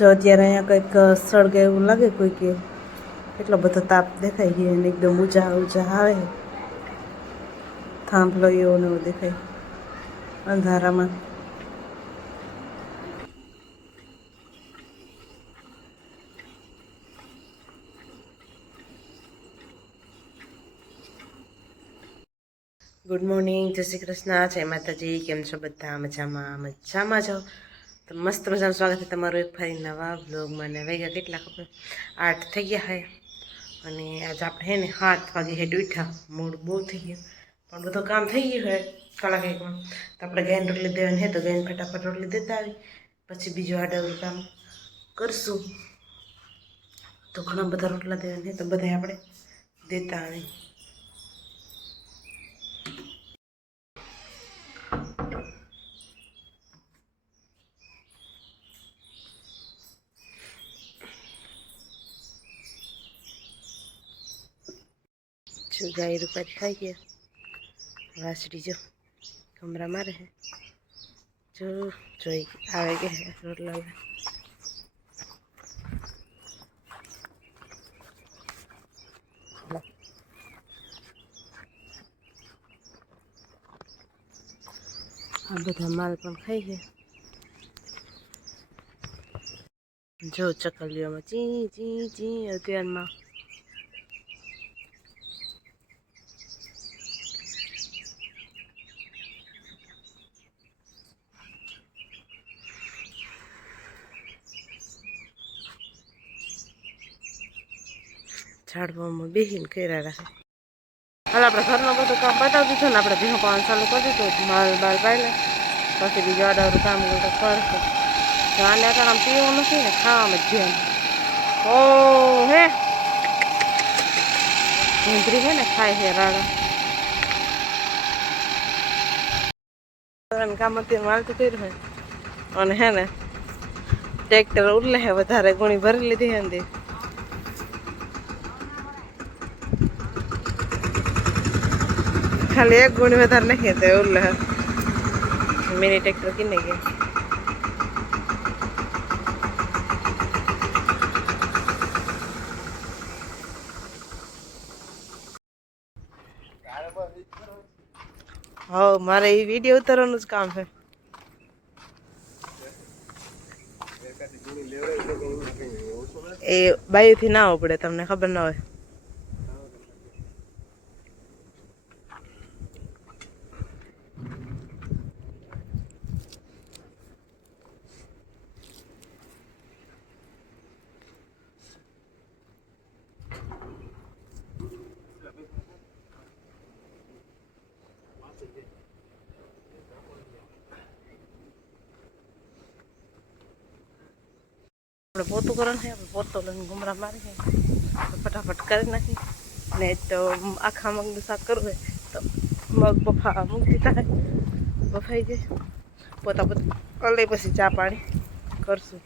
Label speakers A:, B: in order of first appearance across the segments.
A: જો અત્યારે અહીંયા કંઈક સળગે એવું લાગે કોઈ કે એટલો બધો તાપ દેખાય છે અને એકદમ ઉજા ઉજા આવે. થાંભલો એવો ને એવો દેખાય. અંધારામાં. ગુડ મોર્નિંગ જય શ્રી કૃષ્ણ. જય માતાજી. કેમ છો બધા? મજામાં? મજામાં છો તો મસ્ત મજાનું સ્વાગત છે તમારું એક ફરી નવા બ્લોગમાં ને વૈગા કેટલા ખબર? આઠ થઈ ગયા હે. અને આજ આપણે હે ને સાત વાગે હેડ ઉઠ્યા. મૂડ બહુ થઈ ગયું. પણ બધું કામ થઈ ગયું હોય કલાક એકમાં તો આપણે ગાયને રોટલી દેવાની હે તો ગાયને ફટાફટ રોટલી દેતા આવી. પછી બીજું આડવરું કામ કરશું. તો ઘણા બધા રોટલા દેવાના હે તો બધા આપણે દેતા આવી. જો ગાય રૂપારી ખાઈ ગયા વાસડી જો કમરા મારે હે જો, જોઈ, આવે કે રોટલા આ બધા માલ પણ ખાઈ ગયા જો, ચકલીઓમાં ચી ચી ચી અત્યારમાં ઝાડવામાં બેહીને કર્યા રાખે. હાલ, આપણે ઘરનું બધું કામ બતાવી દીધું ને, આપણે ભીહો પાવાનું ચાલુ કરી દીધું, માલ બાલ પાડે પછી બીજું આડાવરું કામ બધું કરશું તો આને આમ પીવું નથી ને, ખાવામાં જ ધ્યાન. ઓ, હે? ઊંધરી છે ને, ખાય છે રાડા. કામ અત્યારે માલ તો કર્યું હોય અને હે ને, ટ્રેક્ટર ઉડલે હે, વધારે ગુણી ભરી લીધી હે ને તે. ખાલી એક ગુણી વધારે નહીં તો ઉડલે હે મિની ટ્રેક્ટર કિને ગયા હા મારે એ વીડિયો ઉતારવાનું જ કામ છે એ બાયુથી ના ઉપડે તમને ખબર ના હોય આપણે પોતું કરવાનું છે, આપણે પોતો લઈને ગુમરા મારી છે ફટાફટ કરી નાખી ને તો આખા મગનું શાક કરવું હોય તો મગ બફા મૂકી થાય બફાઈ જાય. પોતા પોતા કલે પછી ચા પાણી કરશું.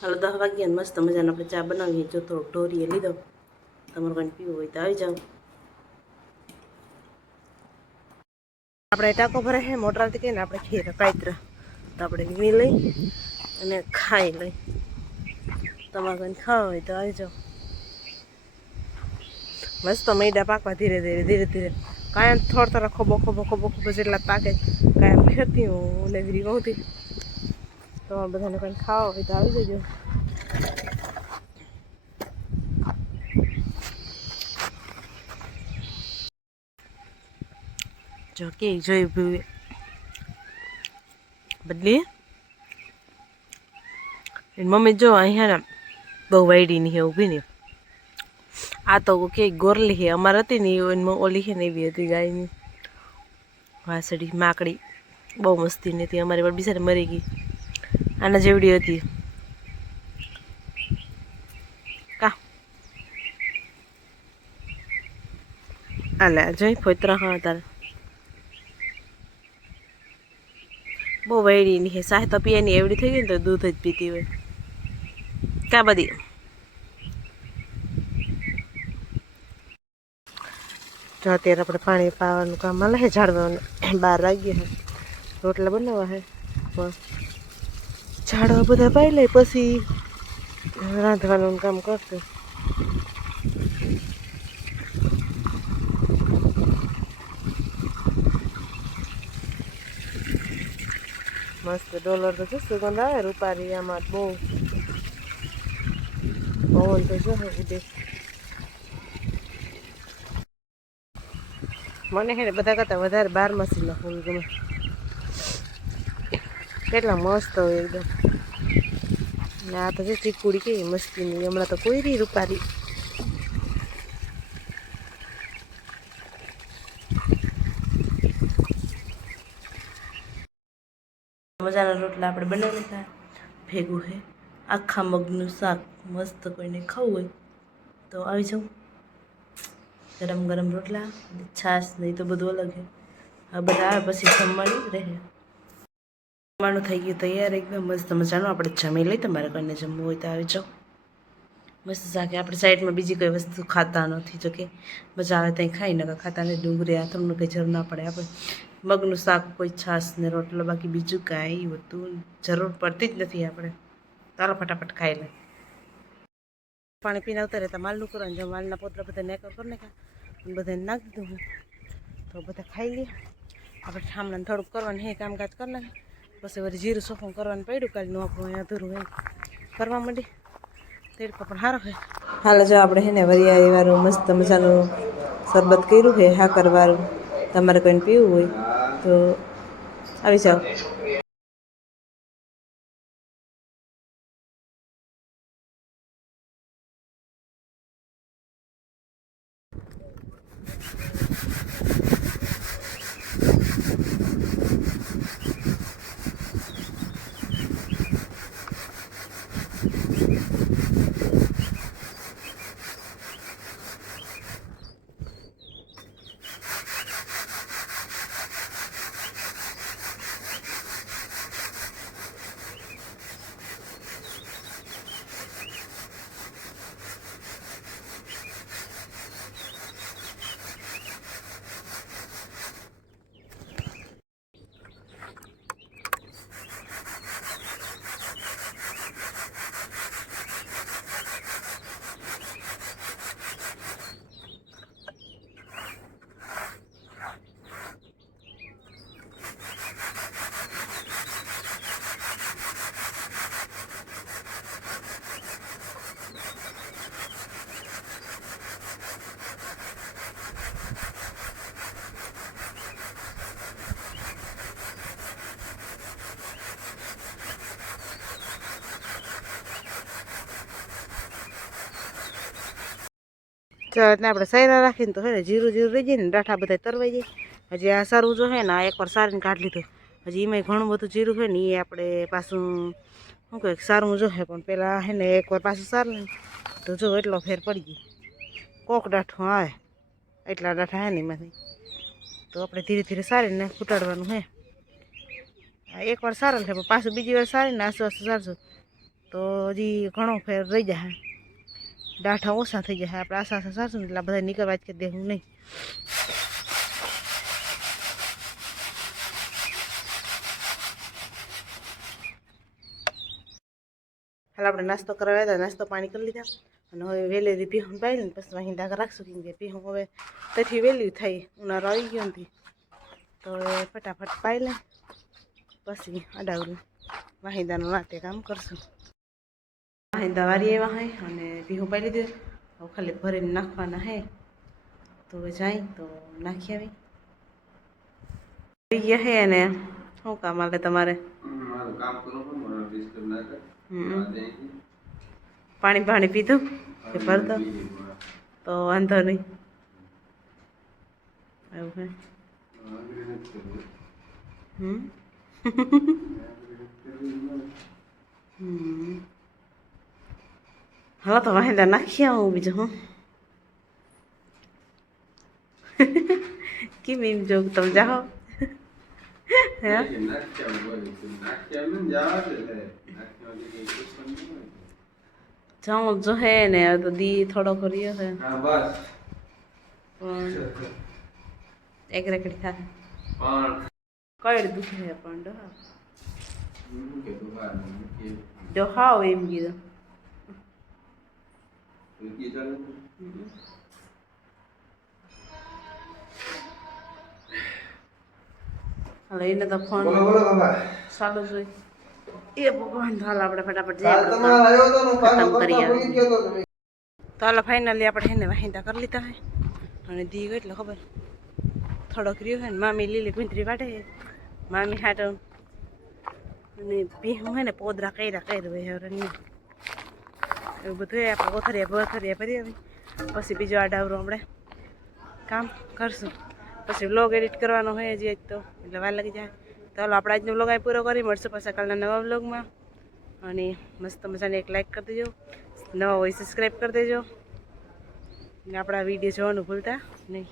A: હાલો, દસ વાગ્યા મસ્ત મજાનો આપણે ચા બનાવીએ. જો થોડોક ઢોરીએ લીધો. તમારે કંઈ પીવું હોય તો આવી જાઓ. આપણે ટાંકો ભરાય છે મોટરાથી કહીને આપણે ખીર કાયત્ર તો આપણે વીણી લઈ અને ખાઈ લઈ. તમારે કંઈ ખાવા હોય તો આવી જાઓ મસ્ત મૈડા પાકવા ધીરે ધીરે ધીરે ધીરે. કાયમ થોડ થોડા ખોબો ખોબો ખોબો ખોબો જેટલા પાકે કાયમ ખેતી હું ને ધીરી કહુંથી તમારે બધાને કંઈ ખાવા હોય તો આવી જજો જો કે જોઈ ભૂ બદલી મમ્મી જો અહીંયા બહુ વાયડી ની હે, ઊભી ને. આ તો કે ગોરલી હે, અમારે હતી ને એમાં ઓલી હે ને એવી હતી ગાયની. વાસળી, માકડી, બહુ મસ્તી ની હતી, અમારી પણ બિચારી મરી ગઈ. આના જેવડી હતી. કા? આલે, જોઈ ફોતરા હા તારે બહુ વૈડી ની હે સાહ તો પીવાની એવડી થઈ ગઈ ને તો દૂધ જ પીતી હોય. કા બધી? જો અત્યારે આપણે પાણી પાવાનું કામ મળે છે, ઝાડવાનું. બહાર લાગીએ છે. રોટલા બનાવવા છે. પણ ઝાડવા બધા પાઈ લે પછી રાંધવાનું કામ કરશે. મસ્ત ડોલર તો શું સુગંધ આવે રૂપારી આમાં બહુ પવન તો જો ઉડે. મને હે બધા કરતાં વધારે બાર મસીના ફૂલ ગમે. કેટલા મસ્ત હોય એકદમ. આ તો જે ચીકુડી કેવી મસ્તીની, હમણાં તો કોઈ રી રૂપારી મજાના રોટલા આપણે બનાવી લીધા. ભેગું છે આખા મગનું શાક મસ્ત કોઈને ખાવું હોય તો આવી જાઉં. ગરમ ગરમ રોટલા છાશ નહીં તો બધું અલગ હે. આ બધા આવે પછી જમવાનું રહે. જમવાનું થઈ ગયું તૈયાર એકદમ મસ્ત મજાનું. આપણે જમી લઈ તમારે કોઈને જમવું હોય તો આવી જાઓ. મસ્ત શાક આપણે સાઈડમાં બીજી કોઈ વસ્તુ ખાતા નથી. જો કે મજા આવે ત્યાં ખાઈ નકા ખાતા ને ડુંગળી આથમનું કંઈ જરૂર ના પડે આપણે. મગનું શાક કોઈ છાશ ને રોટલો, બાકી બીજું કાંઈ હોતું જરૂર પડતી જ નથી આપણે. તારો ફટાફટ ખાઈ લે પાણી પીને આવતા રહેતા, માલનું કરવાનું જો માલના પોતરા બધા નેકર કરી નાખ્યા બધાને નાખી દઉં તો બધા ખાઈ લઈએ આપણે ઠામણાને થોડુંક કરવાનું હે કામકાજ કરી નાખે પછી વળી જીરું સોફું કરવાનું પડ્યું, કાલનું આપણું અહીંયા અધૂરું હોય. કરવા માંડી. તેડકો પણ સારો હોય હાલ જો આપણે હે ને વરિયાળી વાળું મસ્ત મજાનું શરબત કર્યું છે હા કરવાનું તમારે કોઈને પીવું હોય? તો આવી જાઓ ને આપણે સૈરા રાખીને તો હે ને જીરું જીરું રહી જાય ને ડાઠા બધા તરવાઈ જાય. હજી આ સારું જો હે ને આ એકવાર સારીને કાઢી લીધું. હજી એમાંય ઘણું બધું જીરું હોય ને એ આપણે પાછું શું કહે સારું જો હે, પણ પહેલાં હે ને એકવાર પાછું સારું તો જો એટલો ફેર પડી ગયો. કોક ડાઠો આવે, એટલા ડાઠા હે ને એમાંથી. તો આપણે ધીરે ધીરે સારીને ફૂટાડવાનું હે. એકવાર સારા છે પણ પાછું બીજી વાર સારીને આસુ આસુ સારશું. તો હજી ઘણો ફેર રહી જાય. ડાઠા ઓછા થઈ જશે આપણે આશા આશા સારશું એટલે બધા નીકળવા જ કે દેવું નહીં હાલ આપણે નાસ્તો કરાવ્યા હતા નાસ્તો પાણી કરી લીધા અને હવે વહેલેથી પીહું પાડી ને પછી અહીં ડાઘ રાખશું કેમ કે પીહું હવે તેથી વહેલી થઈ ઉનાળો આવી ગયો નથી તો ફટાફટ પાઈ લે પછી અડાવરું વાહિદાનું નાતે કામ કરશું વાહિંદા વારી એવા હે અને પીહું પાઈ લીધું હવે ખાલી ભરીને નાખવાના હે. તો હવે જાય તો નાખી આવી. થઈ ગયા હે અને શું કામ હાલે તમારે.
B: પાણી
A: પાણી પીધું? કે ભરતો? તો વાંધો નહીં. એવું હે. હમ. હમ. હાલો તો વાંધા નાખી આવું બીજું હું કેમ એમ જોગ તમે જાઓ હે જાઉં જો હે ને તો દી થોડો કર્યો હે
B: હા
A: પણ એક રેકડી થાય
B: પણ
A: કઈ દુખે પણ ડોહા
B: હું કીધું
A: ડોહાવ એમ કીધું
B: મૂકીએ ચાલે ને?
A: એને તો ફોન ચાલુ જોઈ એ ભગવાન હાલ આપણે ફટાફટ ખતમ કરી
B: કરતા
A: આવે.
B: ભૂલી ગયો તો
A: હાલ ફાઇનલી આપણે એને વાહિંદા કરી લીધા હે અને દી ગઈ એટલે ખબર થોડોક રહ્યો હોય ને મામી લીલી ગુંદરી વાટે મામી હાટ અને ભીહું હે ને પોદરા કર્યા કર્યું હોય હવે એવું બધું આપણે કોથરીયા બોથરીયા ભરી આવી પછી બીજો આ ડાવરો આપણે કામ કરશું. પછી વ્લોગ એડિટ કરવાનો હોય હજી આજ તો, એટલે વાર લાગી જાય. તો હાલો, આપણે આજનો વ્લોગ અહીં પૂરો કરી, મળશું પાછા કાલના નવા વ્લોગમાં અને મસ્ત મજાને એક લાઇક કરી દેજો. નવા હોય સબસ્ક્રાઈબ કરી દેજો. ને આપણા વીડિયો જોવાનું ભૂલતા નહીં.